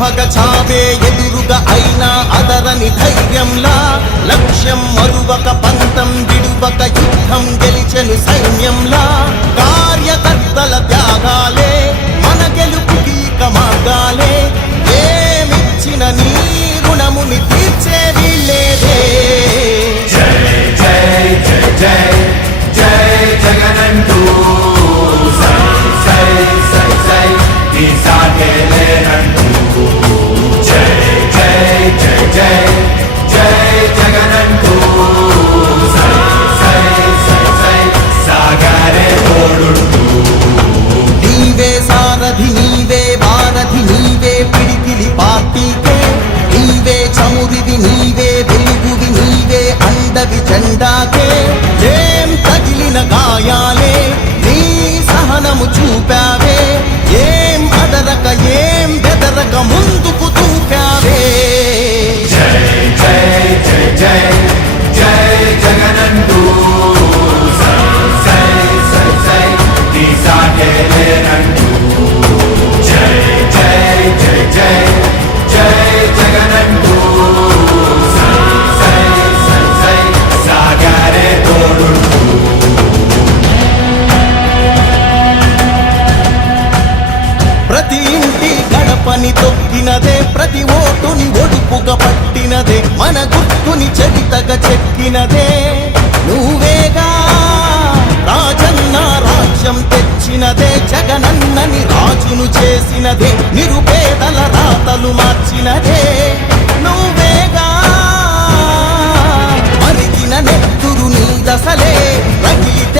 భగ చావే ఎదురుగా అయినా అదరని ధైర్యంలా లక్ష్యం మరువక పంతం విడువక యుద్ధం గెలిచెను సైన్యంలా కార్యకర్తల త్యాగాలే మన గెలుపుకి మార్గాలే ఏమిచ్చిన నీ రుణముని తీర్చే వీళ్ళేదే జై జై జై జై జై జగనంటూ సై సై సై సై ఈ సాగే లేనంటూ జై జై జై జై జై జగనంటూ సై సై సై సై సాగరే తోడుంటూ నీవే సారథి నీవే వారధి నీవే పిడికిలి పార్టీకే నీవే చమురివి నీవే వెలుగువి నీవే అండవి జెండాకే ఏం తగిలిన గాయాలే నీ సహనము చూపావే ఏం అదరక ఏం బెదరక ముందుకు దూకావే జై జై జై జై జై జగనంటూ సై సై సై సై నీ సాగే లేనంటూ జై జై జై జై జై జగనంటూ సై సై సై సై సాగరే తోడుంటూ ప్రతి ఇంటి గడపని తొక్కినదే ప్రతి ఓటుని ఒడుపుగా పట్టినదే మన గుర్తుని చరితగా చెక్కినదే నువ్వేగా రాజన్న రాజ్యం తెచ్చినదే జగనన్నని రాజును చేసినదే